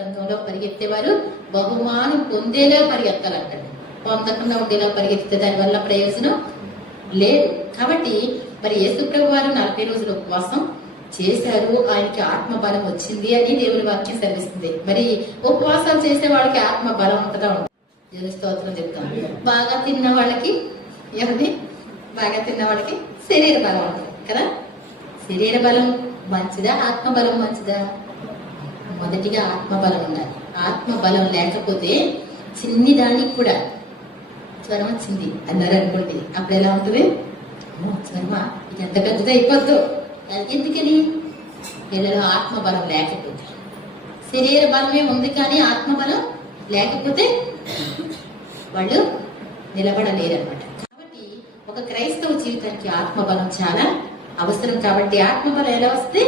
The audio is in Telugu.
రంగంలో పరిగెత్తేవారు బహుమానం పొందేలా పరిగెత్తాలంటాడు. పొందకుండా ఉండేలా పరిగెత్తితే దానివల్ల ప్రయోజనం లేదు. కాబట్టి మరి యేసుప్రభు వారు 40 రోజుల ఉపవాసం చేశారు, ఆయనకి ఆత్మ బలం వచ్చింది అని దేవుని వాక్యం సెలవిస్తుంది. మరి ఉపవాసాలు చేసే వాళ్ళకి ఆత్మ బలం అంతగా ఉంటుంది. దేవుని స్తోత్రం చెప్తాను. బాగా తిన్న వాళ్ళకి శరీర బలం ఉంటుంది కదా. శరీర బలం మంచిదా, ఆత్మ బలం మంచిదా? మొదటిగా ఆత్మబలం ఉండాలి. ఆత్మబలం లేకపోతే చిన్ని దానికి కూడా జ్వరం వచ్చింది అన్నారు అనుకోండి, అప్పుడు ఎలా ఉంటుంది? జ్వరమా, ఇది ఎంత పెద్దదో అయిపోద్దు. ఎందుకని? వీళ్ళలో ఆత్మబలం లేకపోతే. శరీర బలమే ఉంది కానీ ఆత్మబలం లేకపోతే వాళ్ళు నిలబడలేరు అనమాట. కాబట్టి ఒక క్రైస్తవ జీవితానికి ఆత్మబలం చాలా అవసరం. కాబట్టి ఆత్మబలం ఎలా వస్తే